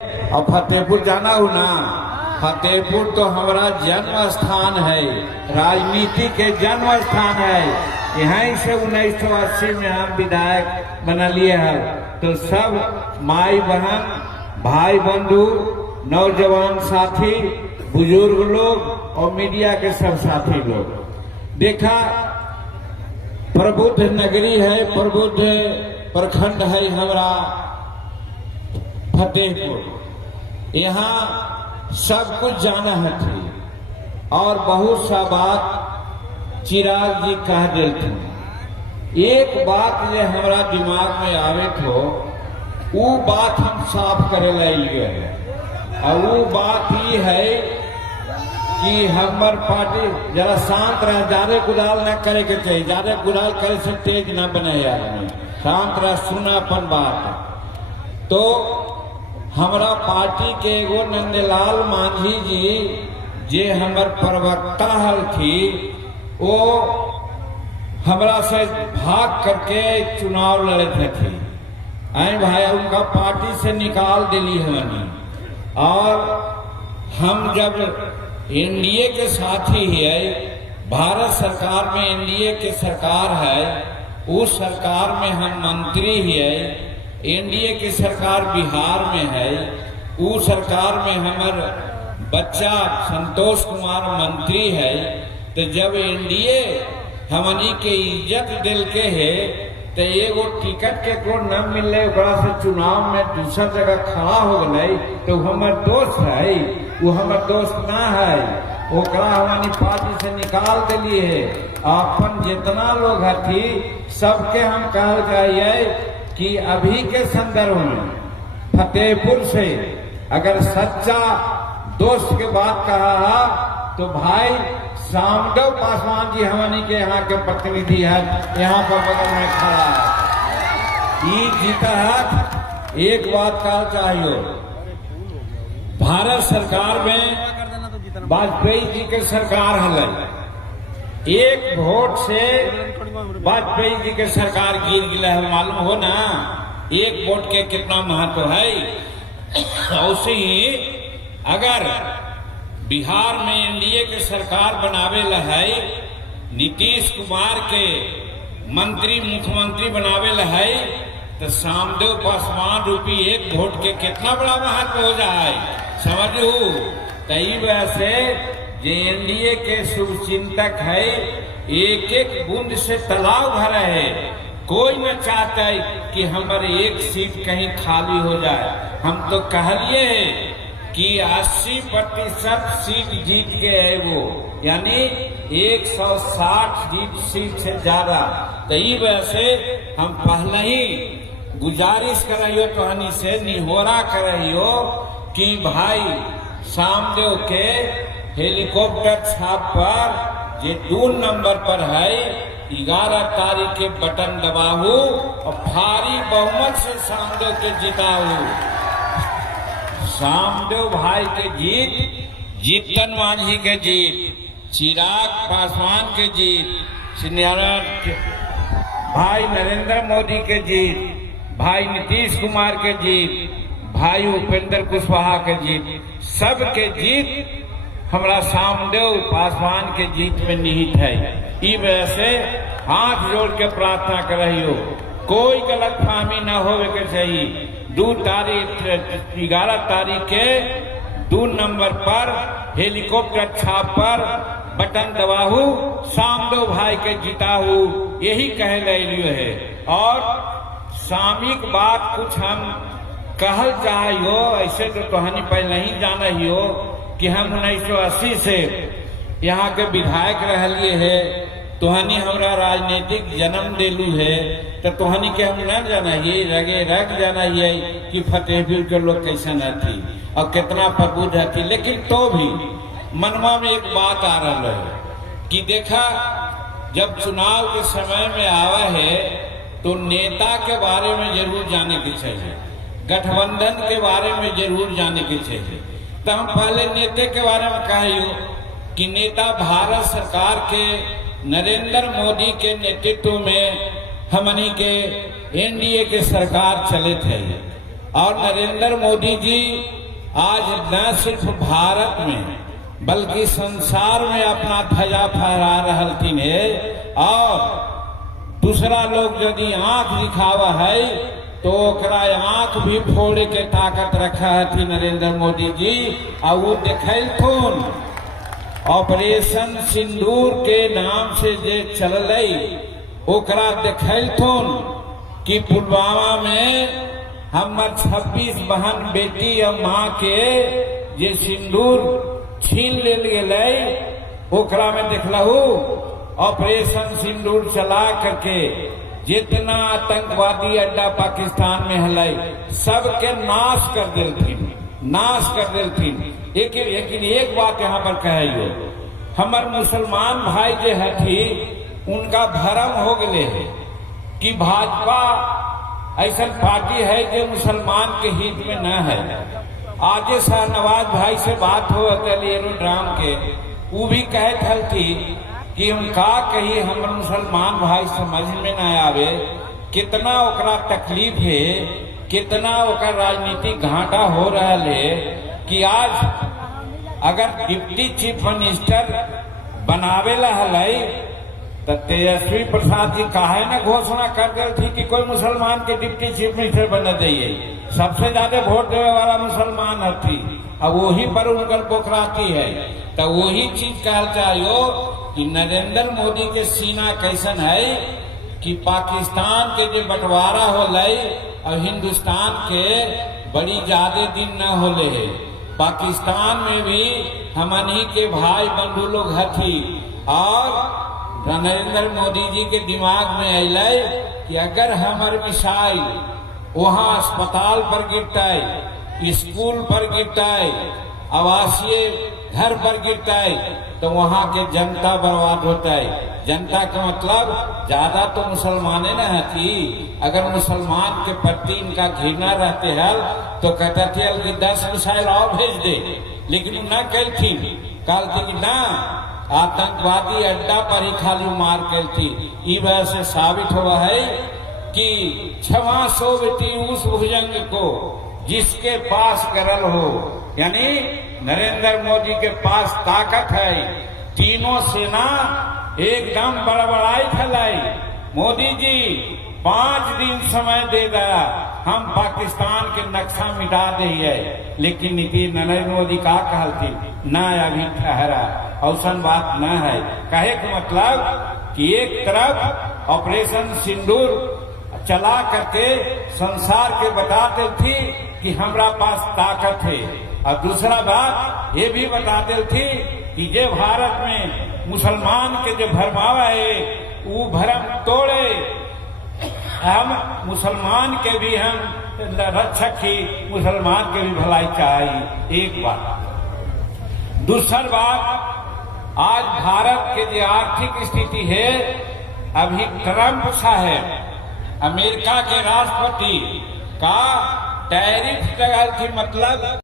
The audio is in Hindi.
और फतेहपुर जाना हो ना, फतेहपुर तो हमारा जन्म स्थान है, राजनीति के जन्म स्थान है। यहीं से 1980 में हम विधायक बना लिए हैं। तो सब माई बहन, भाई बंधु, नौजवान साथी, बुजुर्ग लोग और मीडिया के सब साथी लोग, देखा प्रबुद्ध नगरी है, प्रबुद्ध प्रखंड है हमारा फतेहपुर। यहाँ सब कुछ जाना है थी और बहुत सा बात चिराग जी कह देते। एक बात जो हमारा दिमाग में आवे तो वो बात हम साफ करे लिए और वो बात ही है कि हमार पार्टी जरा शांत रहे, ज्यादा गुलाल न करे के चाहिए, ज्यादा गुलाल करे से तेज न बने आदमी, शांत रह, सुनापन बात। तो हमारा पार्टी के एगो नंदलाल मांझी जी जे हमार प्रवक्ता हल थी, वो हमरा से भाग करके चुनाव लड़े थे। भाई उनका पार्टी से निकाल दिली हमने। और हम जब एनडीए के साथी है, भारत सरकार में एनडीए के सरकार है, उस सरकार में हम मंत्री है। एनडीए की सरकार बिहार में है, उस सरकार में हमार बच्चा संतोष कुमार मंत्री है। तो जब एनडीए हमनी के इज्जत दिल के है तो एगो टिकट के को न मिले से चुनाव में दूसरा जगह खड़ा हो गए तो हमार दोस्त है, वो हमार दोस्त ना है, ओकरा हमारी पार्टी से निकाल दिली है। अपन जितना लोग हथी सबके हम कहल चाहिए कि अभी के संदर्भ में फतेहपुर से अगर सच्चा दोस्त के बात कहा तो भाई सामदेव पासवान जी हमनी के यहाँ के प्रतिनिधि है, यहाँ पर बगल में खड़ा है। ये जीता है। एक बात कहा चाहिए, भारत सरकार में वाजपेयी जी के सरकार है, एक वोट से वाजपेयी जी के सरकार गिर गिला है, मालूम हो ना। एक वोट के कितना महत्व है। ऐसे ही अगर बिहार में एनडीए के सरकार बनावे है, नीतीश कुमार के मंत्री मुख्यमंत्री बनावे है, तो सामदेव पासवान रूपी एक वोट के कितना बड़ा महत्व हो जाए, समझू। तई वजह से जो एनडीए के शुभचिंतक है, एक एक बूंद से तालाब भरा है। कोई न चाहता है कि हमारे एक सीट कहीं खाली हो जाए। हम तो कहलिए है कि 80% सीट जीत के है वो, यानी 160 सीट से ज्यादा। तो इस वजह से हम पहले ही गुजारिश कर रही हो, कहानी से निहोरा कर रही हो कि भाई सामदेव के हेलीकॉप्टर छाप पर जे 2 नंबर पर है, 11 तारीख के बटन दबाऊ और भारी बहुमत से सामदेव के जिताऊ। सामदेव भाई के जीत, जीतन मांझी के जीत, चिराग पासवान के जीत, भाई नरेंद्र मोदी के जीत, भाई नीतीश कुमार के जीत, भाई उपेंद्र कुशवाहा के जीत, सब के जीत हमारा सामदेव पासवान के जीत में निहित है। इस वजह से हाथ जोड़ के प्रार्थना कर रही हो, कोई गलत फहमी न होवे के चाहिए। 11 तारीख के 2 नंबर पर हेलीकॉप्टर छाप पर बटन दबाहू, सामदेव भाई के जिताहू, यही कह रही है। और सामयिक बात कुछ हम कहल चाहिए, ऐसे तो कहानी पहले ही जाना ही हो कि हम 1980 से यहाँ के विधायक रहलिए है, तोहनी हमारा राजनीतिक जन्म दिलू है, तो तोहनी के हम न जाना ये रगे रग जाना ये कि फतेहपुर के लोग कैसन थी और कितना प्रबुद्ध थी। लेकिन तो भी मनवा में एक बात आ रहा है कि देखा जब चुनाव के समय में आवा है तो नेता के बारे में जरूर जाने के चाहिए, गठबंधन के बारे में जरूर जाने के चाहिए। तो हम पहले नेता के बारे में कहे कि नेता भारत सरकार के नरेंद्र मोदी के नेतृत्व में हमनी के एनडीए के सरकार चले थे और नरेंद्र मोदी जी आज न सिर्फ भारत में बल्कि संसार में अपना ध्वजा फहरा रहलथिन है। और दूसरा लोग यदि आंख दिखावा है तो ओकरा आंख भी फोड़े के ताकत रखा है नरेंद्र मोदी जी। और वो देखलथुन ऑपरेशन सिंदूर के नाम से जे चल ओकरा देखलथुन कि पुलवामा में हमर 26 बहन बेटी और माँ के जे सिंदूर छीन लेल गेलै ओकरा में देखलहू ऑपरेशन सिंदूर चला करके जितना आतंकवादी अड्डा पाकिस्तान में हलै सबके नाश कर देलथिन, नाश कर देलथिन। लेकिन एक बात यहाँ पर कहियो, हमर मुसलमान भाई जे हथी उनका भरम हो गए है कि भाजपा ऐसा पार्टी है जो मुसलमान के हित में न है। आजे शाहनवाज भाई से बात हो एरोड्राम के, वो भी कहत हलती कि हम का कही हमर मुसलमान भाई समझ में न आवे, कितना ओकरा तकलीफ है, कितना ओकर राजनीतिक घाटा हो रहा है कि आज अगर डिप्टी चीफ मिनिस्टर बनावेला हलै तो तेजस्वी प्रसाद जी काहे न घोषणा कर दिल थी कि कोई मुसलमान के डिप्टी चीफ मिनिस्टर बना दिए। सबसे ज्यादा वोट देने वाला मुसलमान थी, अब वही पर उनकर पोखराती है। तो वही चीज कहल चाहिए कि नरेंद्र मोदी के सीना कैसन है कि पाकिस्तान के जो बंटवारा होलै और हिंदुस्तान के बड़ी ज्यादा दिन न होले है। पाकिस्तान में भी हमनी के भाई बंधु लोग हथी और नरेंद्र मोदी जी के दिमाग में अलै कि अगर हमार मिसाइल वहाँ अस्पताल पर गिरता, स्कूल पर गिरता, आवासीय घर पर गिरता तो वहाँ के जनता बर्बाद होता है। जनता का मतलब ज्यादा तो मुसलमाने न हथी। अगर मुसलमान के प्रति इनका घृणा रहते हैं तो कहते थे कि 10 मिसाइल और भेज दे, लेकिन न कहती, कहती कि ना आतंकवादी अड्डा पर ही खाली मार करती। इस वजह से साबित हुआ है कि क्षमा सो बेटी उस भुजंग को जिसके पास करल हो, यानी नरेंद्र मोदी के पास ताकत है। तीनों सेना एकदम बड़बड़ाई फैलाई, मोदी जी 5 दिन समय दे दिया, हम पाकिस्तान के नक्शा मिटा दिए। लेकिन नीतीश नरेंद्र मोदी का कहलती न अभी ठहरा, औसन बात न है। कहे के मतलब कि एक तरफ ऑपरेशन सिंदूर चला करके संसार के बता देती कि हमरा पास ताकत है, और दूसरा बात ये भी बता देती कि जे भारत में मुसलमान के जो भरमावा है वो भरम तोड़े, हम मुसलमान के भी हम रक्षक ही, मुसलमान के भी भलाई चाहिए। एक बात। दूसरी बात, आज भारत के जो आर्थिक स्थिति है, अभी ट्रंप साहब अमेरिका के राष्ट्रपति का टैरिफ लगाल थी, मतलब